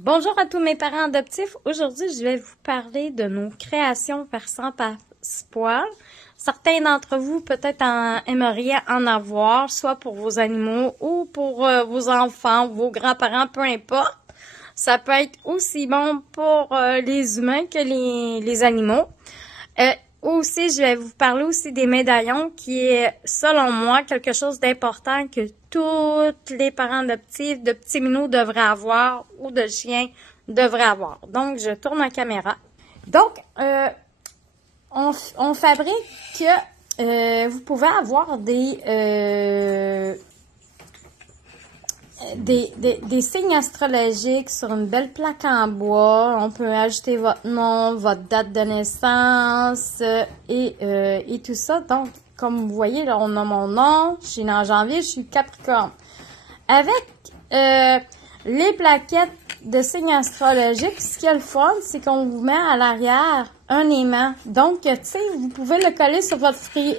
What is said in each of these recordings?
Bonjour à tous mes parents adoptifs. Aujourd'hui, je vais vous parler de nos créations versant Passepoil. Certains d'entre vous peut-être aimeriez en avoir, soit pour vos animaux ou pour vos enfants, vos grands-parents, peu importe. Ça peut être aussi bon pour les humains que les animaux. Aussi, je vais vous parler aussi des médaillons qui est, selon moi, quelque chose d'important que tous les parents adoptifs de petits minous devraient avoir ou de chiens devraient avoir. Donc, je tourne la caméra. Donc, on fabrique que vous pouvez avoir des signes astrologiques sur une belle plaque en bois. On peut ajouter votre nom, votre date de naissance et tout ça. Donc, comme vous voyez, là, on a mon nom. Je suis née en janvier, je suis Capricorne. Avec les plaquettes de signes astrologiques, ce qui est le fun, c'est qu'on vous met à l'arrière un aimant. Donc, tu sais, vous pouvez le coller sur votre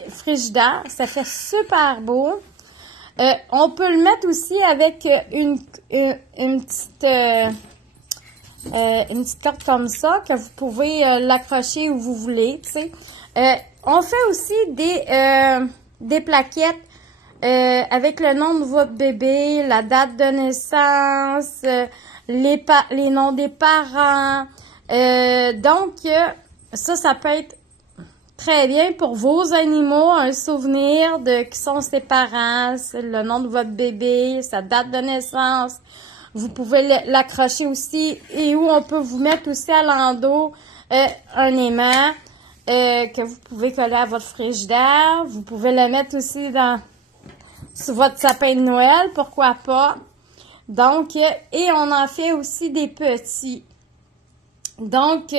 frigidaire. Ça fait super beau. On peut le mettre aussi avec une petite corde comme ça, que vous pouvez l'accrocher où vous voulez, tu sais. On fait aussi des plaquettes avec le nom de votre bébé, la date de naissance, les noms des parents. Donc, ça peut être très bien pour vos animaux, un souvenir de qui sont ses parents, le nom de votre bébé, sa date de naissance. Vous pouvez l'accrocher aussi et où on peut vous mettre aussi à l'endos un aimant que vous pouvez coller à votre frigidaire. Vous pouvez le mettre aussi sur votre sapin de Noël, pourquoi pas. Donc, et on en fait aussi des petits. Donc,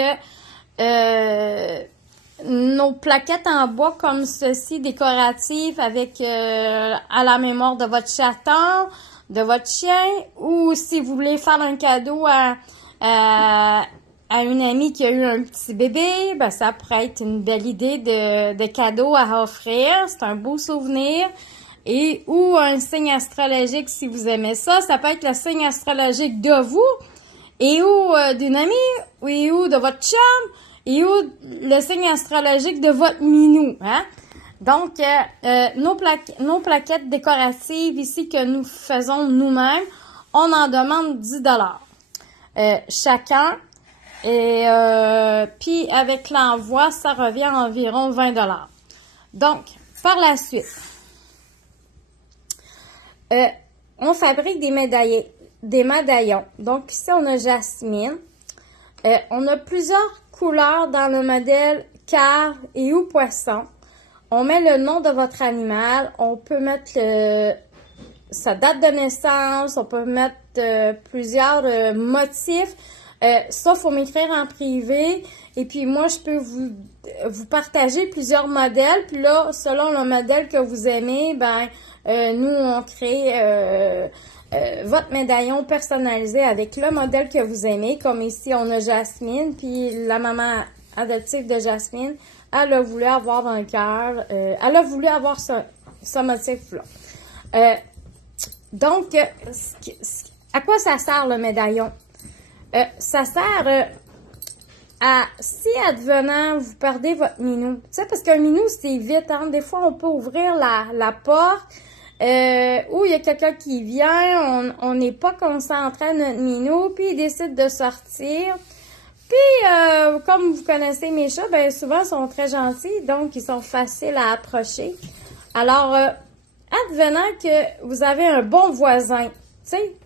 nos plaquettes en bois comme ceci, décoratives, avec à la mémoire de votre chaton, de votre chien, ou si vous voulez faire un cadeau à une amie qui a eu un petit bébé, ben ça pourrait être une belle idée de cadeau à offrir. C'est un beau souvenir. Et ou un signe astrologique si vous aimez ça. Ça peut être le signe astrologique de vous, et ou d'une amie, et ou de votre chum, et ou le signe astrologique de votre minou, hein? Donc, nos plaquettes décoratives ici que nous faisons nous-mêmes, on en demande 10 chacun. Et puis, avec l'envoi, ça revient à environ 20 Donc, par la suite, on fabrique des médaillons. Donc, ici, on a Jasmine. On a plusieurs couleurs dans le modèle car et ou poisson. On met le nom de votre animal. On peut mettre sa date de naissance. On peut mettre plusieurs motifs. Ça, faut m'écrire en privé. Et puis, moi, je peux vous partager plusieurs modèles. Puis là, selon le modèle que vous aimez, ben, nous, on crée votre médaillon personnalisé avec le modèle que vous aimez. Comme ici, on a Jasmine. Puis, la maman adoptive de Jasmine, elle a voulu avoir un cœur. Elle a voulu avoir ce motif-là. Donc, à quoi ça sert le médaillon? Ça sert à, si advenant, vous perdez votre minou. Tu sais, parce qu'un minou, c'est vite, hein. Des fois, on peut ouvrir la porte, où il y a quelqu'un qui vient, on n'est pas concentré à notre minou, puis il décide de sortir. Puis, comme vous connaissez mes chats, ben souvent, ils sont très gentils, donc ils sont faciles à approcher. Alors, advenant que vous avez un bon voisin, tu sais,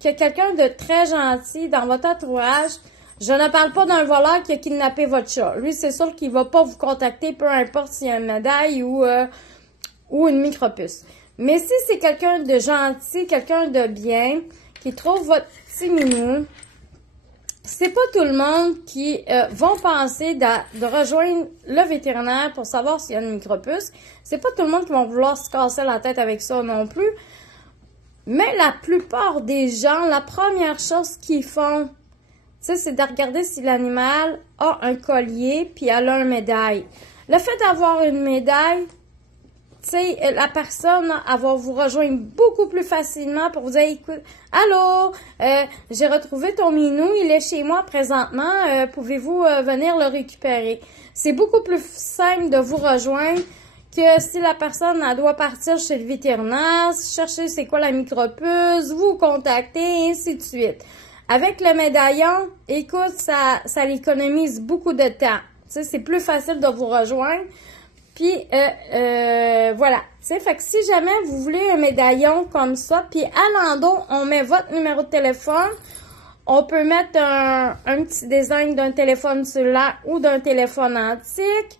qu'il y a quelqu'un de très gentil dans votre entourage, je ne parle pas d'un voleur qui a kidnappé votre chat. Lui, c'est sûr qu'il ne va pas vous contacter, peu importe s'il y a une médaille ou une micropuce. Mais si c'est quelqu'un de gentil, quelqu'un de bien, qui trouve votre petit minou, c'est pas tout le monde qui vont penser de rejoindre le vétérinaire pour savoir s'il y a une micropuce. C'est pas tout le monde qui va vouloir se casser la tête avec ça non plus. Mais la plupart des gens, la première chose qu'ils font, c'est de regarder si l'animal a un collier puis elle a une médaille. Le fait d'avoir une médaille, tu sais, la personne, elle va vous rejoindre beaucoup plus facilement pour vous dire, écoute, allô, j'ai retrouvé ton minou, il est chez moi présentement, pouvez-vous venir le récupérer? C'est beaucoup plus simple de vous rejoindre que si la personne, elle doit partir chez le vétérinaire, chercher c'est quoi la micropuce, vous contacter, ainsi de suite. Avec le médaillon, écoute, ça l'économise beaucoup de temps. Tu sais, c'est plus facile de vous rejoindre. Puis, voilà. Tu sais, fait que si jamais vous voulez un médaillon comme ça, puis à l'endos, on met votre numéro de téléphone. On peut mettre un petit design d'un téléphone cellulaire ou d'un téléphone antique.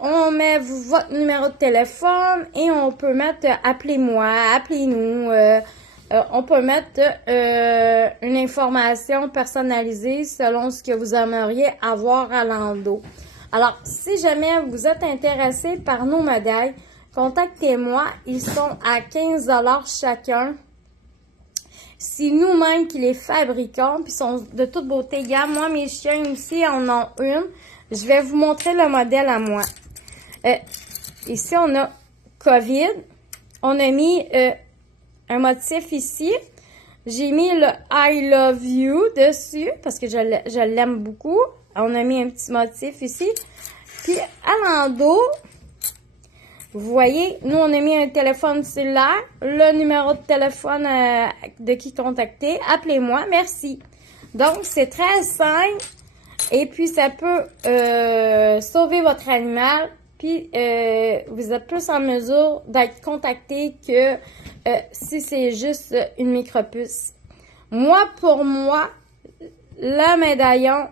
On met votre numéro de téléphone et on peut mettre appelez-moi, appelez-nous. On peut mettre une information personnalisée selon ce que vous aimeriez avoir à l'endos. Alors, si jamais vous êtes intéressé par nos médailles, contactez-moi. Ils sont à 15 $ chacun. C'est nous-mêmes qui les fabriquons, puis sont de toute beauté. Regarde, moi, mes chiens ici en ont une. Je vais vous montrer le modèle à moi. Ici, on a COVID. On a mis un motif ici. J'ai mis le I love you dessus parce que je l'aime beaucoup. On a mis un petit motif ici. Puis, à l'endos, vous voyez, nous, on a mis un téléphone cellulaire, le numéro de téléphone de qui contacter. Appelez-moi, merci. Donc, c'est très simple. Et puis, ça peut sauver votre animal. Puis, vous êtes plus en mesure d'être contacté que si c'est juste une micropuce. Moi, pour moi, le médaillon,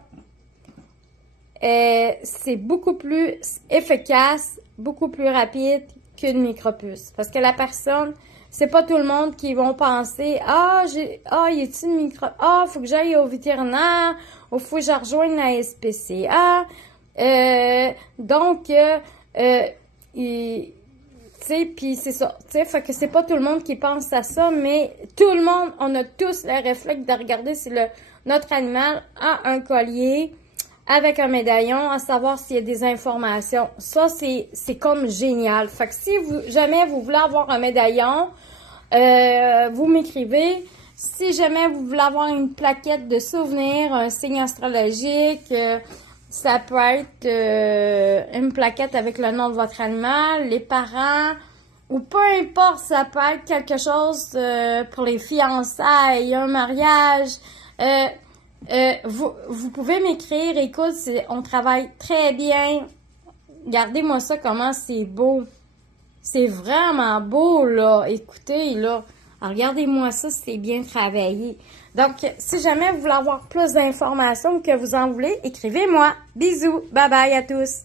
c'est beaucoup plus efficace, beaucoup plus rapide qu'une micropuce. Parce que la personne, c'est pas tout le monde qui vont penser, y a-t-il une micro, faut que j'aille au vétérinaire, ou faut que je rejoigne la SPCA. Donc, tu sais, puis c'est ça, tu sais, fait que c'est pas tout le monde qui pense à ça, mais tout le monde, on a tous le réflexe de regarder si notre animal a un collier avec un médaillon, à savoir s'il y a des informations. Ça, c'est comme génial. Fait que si jamais vous voulez avoir un médaillon, vous m'écrivez. Si jamais vous voulez avoir une plaquette de souvenirs, un signe astrologique, ça peut être une plaquette avec le nom de votre animal, les parents, ou peu importe, ça peut être quelque chose pour les fiançailles, un mariage. Vous pouvez m'écrire, écoute, on travaille très bien. Regardez-moi ça, comment c'est beau. C'est vraiment beau, là. Écoutez, là. Regardez-moi ça, c'est bien travaillé. Donc, si jamais vous voulez avoir plus d'informations que vous en voulez, écrivez-moi. Bisous. Bye bye à tous.